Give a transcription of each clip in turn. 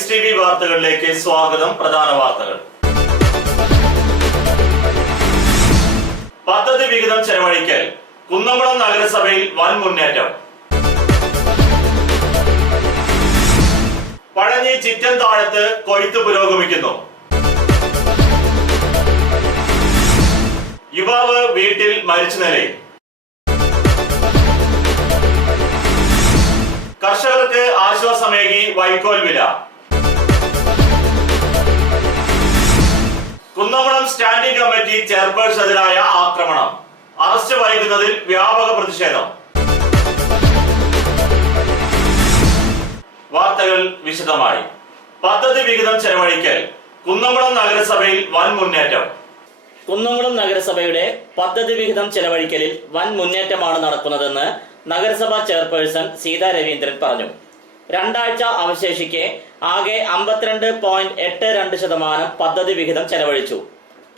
Rice TV വാർത്തകളിലേക്ക് സ്വാഗതം. പ്രധാന വാർത്തകൾ. പദ്ധതി വിഹിതം ചെലവഴിക്കൽ കുന്നംകുളം നഗരസഭയിൽ വൻ മുന്നേറ്റം. പഴഞ്ഞി ചിറ്റൻ താഴത്ത് കൊയ്ത്ത് പുരോഗമിക്കുന്നു. യുവാവ് വീട്ടിൽ മരിച്ച നിലയിൽ. കർഷകർക്ക് ആശ്വാസമേകി വൈക്കോൽ വില. കുന്നംകുളം സ്റ്റാൻഡിംഗ് കമ്മിറ്റി ചെയർപേഴ്സണെതിരായ ആക്രമണം. അറസ്റ്റ് വൈകുന്നതിൽ വ്യാപക പ്രതിഷേധം. വാർത്തകൾ വിശദമായി. പദ്ധതി വിഹിതം ചെലവഴിക്കൽ കുന്നംകുളം നഗരസഭയിൽ വൻ മുന്നേറ്റം. കുന്നംകുളം നഗരസഭയുടെ പദ്ധതി വിഹിതം ചെലവഴിക്കലിൽ വൻ മുന്നേറ്റമാണ് നടക്കുന്നതെന്ന് നഗരസഭാ ചെയർപേഴ്സൺ സീതാ രവീന്ദ്രൻ പറഞ്ഞു. രണ്ടാഴ്ച അവശേഷിക്കെ ആകെ 52.82% പദ്ധതി വിഹിതം ചെലവഴിച്ചു.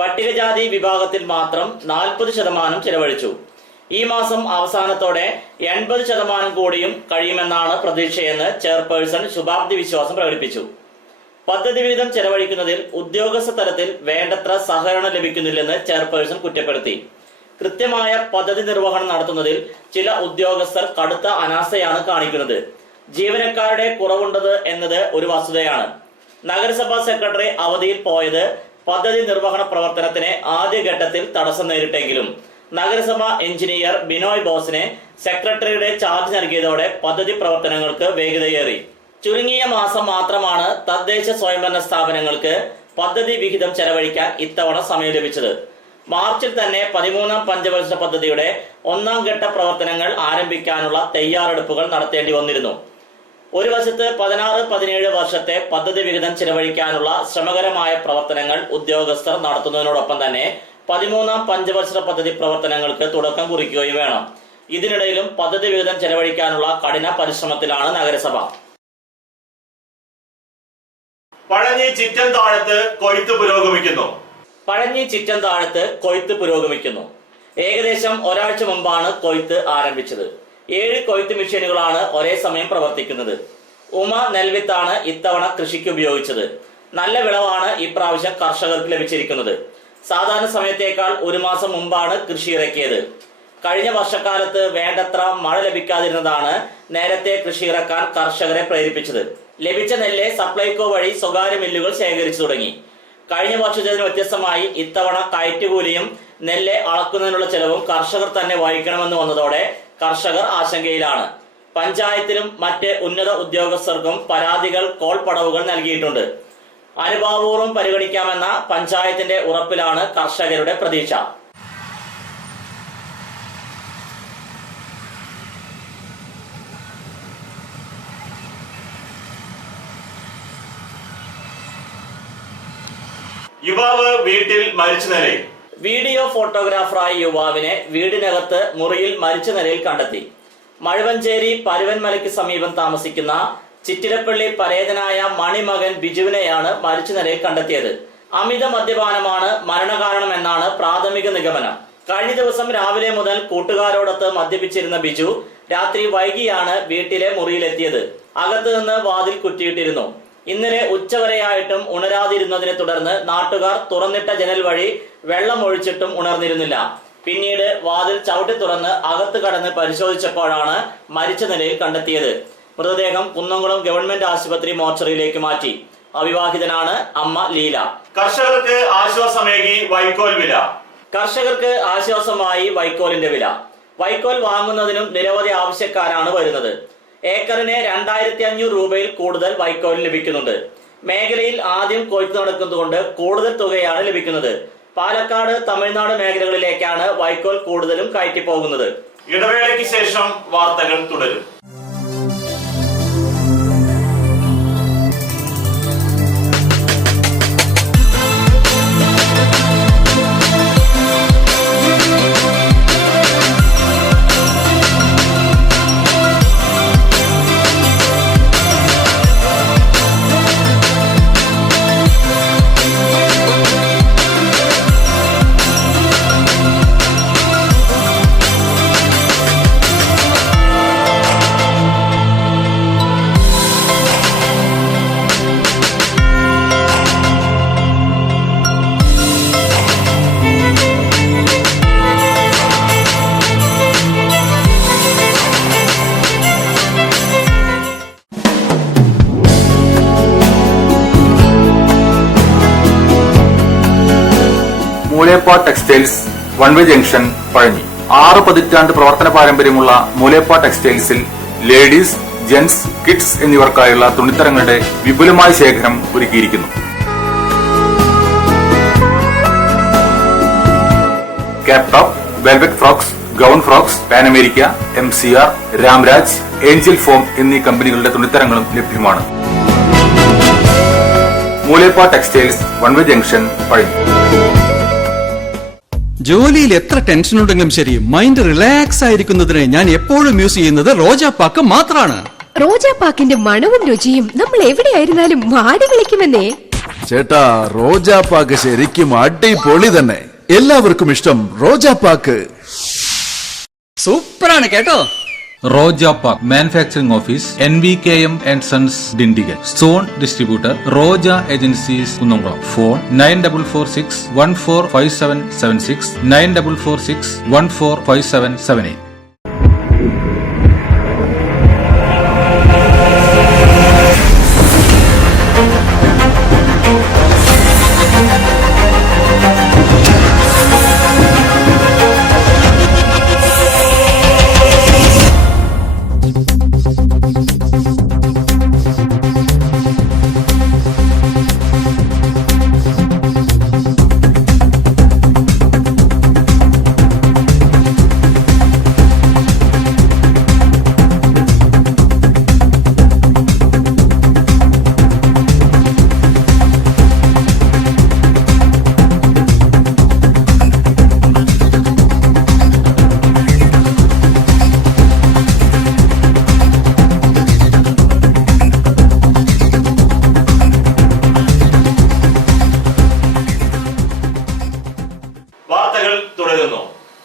പട്ടികജാതി വിഭാഗത്തിൽ മാത്രം 40% ചെലവഴിച്ചു. ഈ മാസം അവസാനത്തോടെ 80% കൂടിയും കഴിയുമെന്നാണ് പ്രതീക്ഷയെന്ന് ചെയർപേഴ്സൺ ശുഭാപ്തി വിശ്വാസം പ്രകടിപ്പിച്ചു. പദ്ധതി വിഹിതം ചെലവഴിക്കുന്നതിൽ ഉദ്യോഗസ്ഥ തലത്തിൽ വേണ്ടത്ര സഹകരണം ലഭിക്കുന്നില്ലെന്ന് ചെയർപേഴ്സൺ കുറ്റപ്പെടുത്തി. കൃത്യമായ പദ്ധതി നിർവഹണം നടത്തുന്നതിൽ ചില ഉദ്യോഗസ്ഥർ കടുത്ത അനാസ്ഥയാണ് കാണിക്കുന്നത്. ജീവനക്കാരുടെ കുറവുണ്ടത് എന്നത് ഒരു വസ്തുതയാണ്. നഗരസഭാ സെക്രട്ടറി അവധിയിൽ പോയത് പദ്ധതി നിർവഹണ പ്രവർത്തനത്തിന് ആദ്യഘട്ടത്തിൽ തടസ്സം നേരിട്ടെങ്കിലും നഗരസഭാ എഞ്ചിനീയർ ബിനോയ് ബോസിനെ സെക്രട്ടറിയുടെ ചാർജ് നൽകിയതോടെ പദ്ധതി പ്രവർത്തനങ്ങൾക്ക് വേഗതയേറി. ചുരുങ്ങിയ മാസം മാത്രമാണ് തദ്ദേശ സ്വയംഭരണ സ്ഥാപനങ്ങൾക്ക് പദ്ധതി വിഹിതം ചെലവഴിക്കാൻ ഇത്തവണ സമയം ലഭിച്ചത്. മാർച്ചിൽ തന്നെ 13ാം പഞ്ചവത്സര പദ്ധതിയുടെ 1ാം ഘട്ട പ്രവർത്തനങ്ങൾ ആരംഭിക്കാനുള്ള തയ്യാറെടുപ്പുകൾ നടത്തേണ്ടി വന്നിരുന്നു. ഒരു വശത്ത് 16-17 വർഷത്തെ പദ്ധതി വിഹിതം ചെലവഴിക്കാനുള്ള ശ്രമകരമായ പ്രവർത്തനങ്ങൾ ഉദ്യോഗസ്ഥർ നടത്തുന്നതിനോടൊപ്പം തന്നെ 13ാം പഞ്ചവത്സര പദ്ധതി പ്രവർത്തനങ്ങൾക്ക് തുടക്കം കുറിക്കുകയും വേണം. ഇതിനിടയിലും പദ്ധതി വിഹിതം ചെലവഴിക്കാനുള്ള കഠിന പരിശ്രമത്തിലാണ് നഗരസഭ. പഴഞ്ഞി ചിറ്റൻ താഴത്ത് കൊയ്ത്ത് പുരോഗമിക്കുന്നു. പഴഞ്ഞി ചിറ്റൻ താഴത്ത് കൊയ്ത്ത് പുരോഗമിക്കുന്നു. ഏകദേശം ഒരാഴ്ച മുമ്പാണ് കൊയ്ത്ത് ആരംഭിച്ചത്. 7 കൊയ്ത്ത് മെഷീനുകളാണ് ഒരേ സമയം പ്രവർത്തിക്കുന്നത്. ഉമ നെൽവിത്താണ് ഇത്തവണ കൃഷിക്ക് ഉപയോഗിച്ചത്. നല്ല വിളവാണ് ഇപ്രാവശ്യം കർഷകർക്ക് ലഭിച്ചിരിക്കുന്നത്. സാധാരണ സമയത്തേക്കാൾ ഒരു മാസം മുമ്പാണ് കൃഷി ഇറക്കിയത്. കഴിഞ്ഞ വർഷക്കാലത്ത് വേണ്ടത്ര മഴ ലഭിക്കാതിരുന്നതാണ് നേരത്തെ കൃഷി ഇറക്കാൻ കർഷകരെ പ്രേരിപ്പിച്ചത്. ലഭിച്ച നെല്ല് സപ്ലൈകോ വഴി സ്വകാര്യ മില്ലുകൾ ശേഖരിച്ചു തുടങ്ങി. കഴിഞ്ഞ വർഷത്തിന് വ്യത്യസ്തമായി ഇത്തവണ കയറ്റുകൂലിയും നെല്ല് അളക്കുന്നതിനുള്ള ചെലവും കർഷകർ തന്നെ വഹിക്കണമെന്ന് വന്നതോടെ കർഷകർ ആശങ്കയിലാണ്. പഞ്ചായത്തിലും മറ്റ് ഉന്നത ഉദ്യോഗസ്ഥർക്കും പരാതികൾ, കോൾ പടവുകൾ നൽകിയിട്ടുണ്ട്. അനുഭാവപൂർവ്വം പരിഗണിക്കാമെന്ന പഞ്ചായത്തിന്റെ ഉറപ്പിലാണ് കർഷകരുടെ പ്രതീക്ഷ. യുവാവ് വീട്ടിൽ മരിച്ച നിലയിൽ. വീഡിയോ ഫോട്ടോഗ്രാഫറായ യുവാവിനെ വീടിനകത്ത് മുറിയിൽ മരിച്ച നിലയിൽ കണ്ടെത്തി. മഴുവഞ്ചേരി പരുവൻമലയ്ക്ക് സമീപം താമസിക്കുന്ന ചിറ്റിലപ്പള്ളി പരേതനായ മണിമകൻ ബിജുവിനെയാണ് മരിച്ച നിലയിൽ കണ്ടെത്തിയത്. അമിത മദ്യപാനമാണ് മരണകാരണമെന്നാണ് പ്രാഥമിക നിഗമനം. കഴിഞ്ഞ ദിവസം രാവിലെ മുതൽ കൂട്ടുകാരോടൊത്ത് മദ്യപിച്ചിരുന്ന ബിജു രാത്രി വൈകിയാണ് വീട്ടിലെ മുറിയിലെത്തിയത്. അകത്ത് നിന്ന് വാതിൽ കുറ്റിയിട്ടിരുന്നു. ഇന്നലെ ഉച്ചവരെയായിട്ടും ഉണരാതിരുന്നതിനെ തുടർന്ന് നാട്ടുകാർ തുറന്നിട്ട ജനൽ വഴി വെള്ളം ഒഴിച്ചിട്ടും ഉണർന്നിരുന്നില്ല. പിന്നീട് വാതിൽ ചവിട്ടി തുറന്ന് അകത്ത് കടന്ന് പരിശോധിച്ചപ്പോഴാണ് മരിച്ച നിലയിൽ കണ്ടെത്തിയത്. മൃതദേഹം കുന്നംകുളം ഗവൺമെന്റ് ആശുപത്രി മോർച്ചറിയിലേക്ക് മാറ്റി. അവിവാഹിതനാണ് അമ്മ ലീല. കർഷകർക്ക് ആശ്വാസമേകി വൈക്കോൽ വില. കർഷകർക്ക് ആശ്വാസമായി വൈക്കോലിന്റെ വില. വൈക്കോൽ വാങ്ങുന്നതിനും നിരവധി ആവശ്യക്കാരാണ് വരുന്നത്. ഏക്കറിന് 2500 രൂപയിൽ കൂടുതൽ വൈക്കോൽ ലഭിക്കുന്നുണ്ട്. മേഖലയിൽ ആദ്യം കൊയ്ത്ത് നടക്കുന്നതുകൊണ്ട് കൂടുതൽ തുകയാണ് ലഭിക്കുന്നത്. പാലക്കാട്, തമിഴ്നാട് മേഖലകളിലേക്കാണ് വൈക്കോൽ കൂടുതലും കയറ്റി പോകുന്നത്. ഇടവേളയ്ക്ക് ശേഷം വാർത്തകൾ തുടരും. Textiles, one way junction, Pazhanji. 6 പതിറ്റാണ്ട് പ്രവർത്തന പാരമ്പര്യമുള്ള മൂലേപ്പ ടെക്സ്റ്റൈൽസിൽ ലേഡീസ്, ജെന്റ്സ്, കിഡ്സ് എന്നിവർക്കായുള്ള തുണിത്തരങ്ങളുടെ വിപുലമായ ശേഖരം ഒരുക്കിയിരിക്കുന്നു. Cap top, velvet frocks, gown frocks, Pan America, MCR, Ramraj, Angel Foam എന്നീ കമ്പനികളുടെ തുണിത്തരങ്ങളും ലഭ്യമാണ്. Moolepa textiles, one way junction, Pazhanji. ജോലിയിൽ എത്ര ടെൻഷൻ ഉണ്ടെങ്കിലും ശരി, മൈൻഡ് റിലാക്സ് ആയിരിക്കുന്നതിന് ഞാൻ എപ്പോഴും യൂസ് ചെയ്യുന്നത് റോജാപ്പാക്ക് മാത്രമാണ്. റോജാപ്പാക്കിന്റെ മണവും രുചിയും നമ്മൾ എവിടെയായിരുന്നാലും മാടി വിളിക്കുമെന്നേ. ചേട്ടാ, റോജാപ്പാക്ക് ശരിക്കും അടിപൊളി തന്നെ. എല്ലാവർക്കും ഇഷ്ടം റോജാപ്പാക്ക്. സൂപ്പറാണ് കേട്ടോ. Roja Manufacturing Office, NVKM and Sons, Dindigal. Stone Distributor, Roja Agencies, Kunnamkulam. Phone 9446 145776 9446 145778.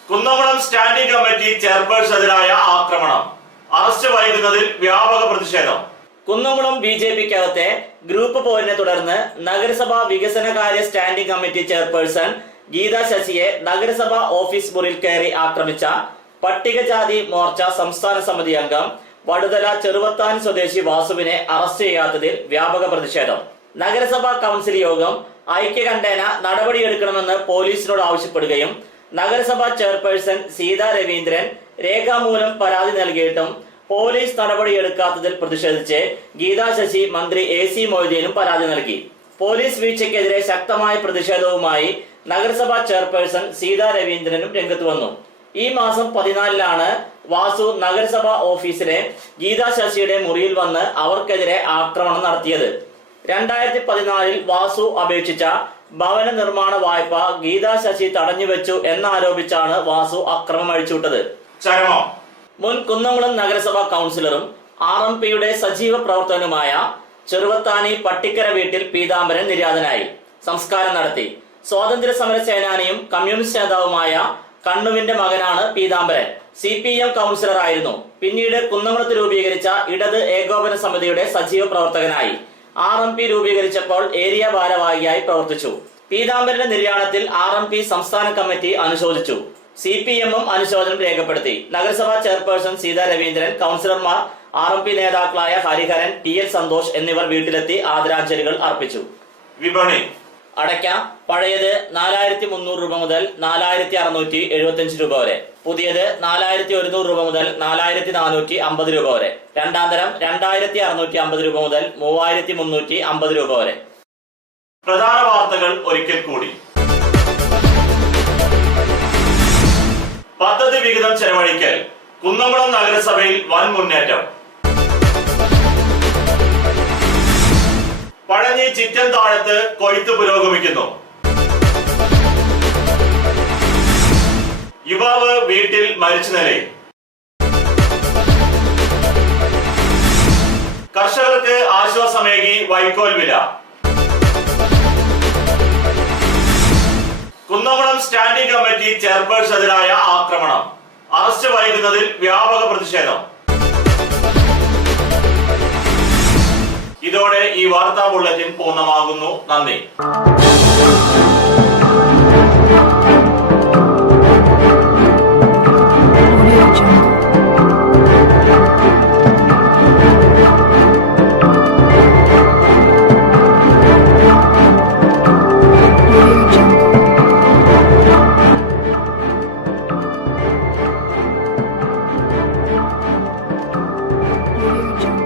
Kunnamkulam standing committee ചെയർപേഴ്സണെതിരായ ആക്രമണം, അറസ്റ്റ് വൈകുന്നതിൽ വ്യാപക പ്രതിഷേധം. കുന്നംകുളം BJPക്കകത്തെ ഗ്രൂപ്പ് പോരിനെ തുടർന്ന് നഗരസഭാ വികസനകാര്യ സ്റ്റാൻഡിംഗ് കമ്മിറ്റി ചെയർപേഴ്സൺ ഗീത ശശിയെ നഗരസഭാ ഓഫീസ് മുറിയിൽ കയറി ആക്രമിച്ച പട്ടികജാതി മോർച്ച സംസ്ഥാന സമിതി അംഗം വടുതല ചെറുവത്താൻ സ്വദേശി വാസുവിനെ അറസ്റ്റ് ചെയ്യാത്തതിൽ വ്യാപക പ്രതിഷേധം. നഗരസഭാ കൗൺസിൽ യോഗം ഐക്യകണ്ഠേന നടപടിയെടുക്കണമെന്ന് പോലീസിനോട് ആവശ്യപ്പെടുകയും നഗരസഭാ ചെയർപേഴ്സൺ സീതാ രവീന്ദ്രൻ രേഖാമൂലം പരാതി നൽകിയിട്ടും പോലീസ് നടപടിയെടുക്കാത്തതിൽ പ്രതിഷേധിച്ച് ഗീതാ ശശി മന്ത്രി AC മൊയ്തീനും പരാതി നൽകി. പോലീസ് വീഴ്ചയ്ക്കെതിരെ ശക്തമായ പ്രതിഷേധവുമായി നഗരസഭാ ചെയർപേഴ്സൺ സീതാ രവീന്ദ്രനും രംഗത്ത് വന്നു. ഈ മാസം 14-ലാണ് വാസു നഗരസഭാ ഓഫീസിലെ ഗീതാ ശശിയുടെ മുറിയിൽ വന്ന് അവർക്കെതിരെ ആക്രമണം നടത്തിയത്. 2014-ൽ വാസു അപേക്ഷിച്ച ഭവന നിർമ്മാണ വായ്പ ഗീതാ ശശി തടഞ്ഞുവെച്ചു എന്നാരോപിച്ചാണ് വാസു അക്രമം അഴിച്ചുവിട്ടത്. മുൻ കുന്നംകുളം നഗരസഭാ കൗൺസിലറും RMPയുടെ സജീവ പ്രവർത്തകനുമായ ചെറുവത്താനി പട്ടിക്കര വീട്ടിൽ പീതാംബരൻ നിര്യാതനായി. സംസ്കാരം നടത്തി. സ്വാതന്ത്ര്യ സമര സേനാനിയും കമ്മ്യൂണിസ്റ്റ് നേതാവുമായ കണ്ണുവിന്റെ മകനാണ് പീതാംബരൻ. CPM കൗൺസിലർ ആയിരുന്നു. പിന്നീട് കുന്നംകുളത്ത് രൂപീകരിച്ച ഇടത് ഏകോപന സമിതിയുടെ സജീവ പ്രവർത്തകനായി. RMP രൂപീകരിച്ചപ്പോൾ ഏരിയ ഭാരവാഹിയായി പ്രവർത്തിച്ചു. പീതാംബരന്റെ നിര്യാണത്തിൽ RMP സംസ്ഥാന കമ്മിറ്റി അനുശോചിച്ചു. CPM-ഉം അനുശോചനം രേഖപ്പെടുത്തി. നഗരസഭാ ചെയർപേഴ്സൺ സീതാ രവീന്ദ്രൻ, കൗൺസിലർമാർ, RMP നേതാക്കളായ ഹരിഹരൻ, TL സന്തോഷ് എന്നിവർ വീട്ടിലെത്തി ആദരാഞ്ജലികൾ അർപ്പിച്ചു. വിപണി അടയ്ക്ക പഴയത് 4300 രൂപ മുതൽ 4675 രൂപ വരെ, പുതിയത് 4100 രൂപ മുതൽ 4450 രൂപ വരെ, രണ്ടാം തരം 2650 രൂപ മുതൽ 3350 രൂപ വരെ. പ്രധാന വാർത്തകൾ ഒരിക്കൽ കൂടി. പദ്ധതി വിഹിതം ചെലവഴിക്കൽ കുന്നംകുളം നഗരസഭയിൽ വൻ മുന്നേറ്റം. പഴഞ്ഞി ചിറ്റൻ താഴത്ത് കൊയ്ത്ത് പുരോഗമിക്കുന്നു. യുവാവ് വീട്ടിൽ മരിച്ച നിലയിൽ. കർഷകർക്ക് ആശ്വാസമേകി വൈക്കോൽ വില. കുന്നംകുളം സ്റ്റാൻഡിംഗ് കമ്മിറ്റി ചെയർപേഴ്സണെതിരായ ആക്രമണം, അറസ്റ്റ് വൈകുന്നതിൽ വ്യാപക പ്രതിഷേധം. ഇതോടെ ഈ വാർത്താ ബുള്ളറ്റിൻ പൂർണ്ണമാകുന്നു. നന്ദി. Audio Jungle.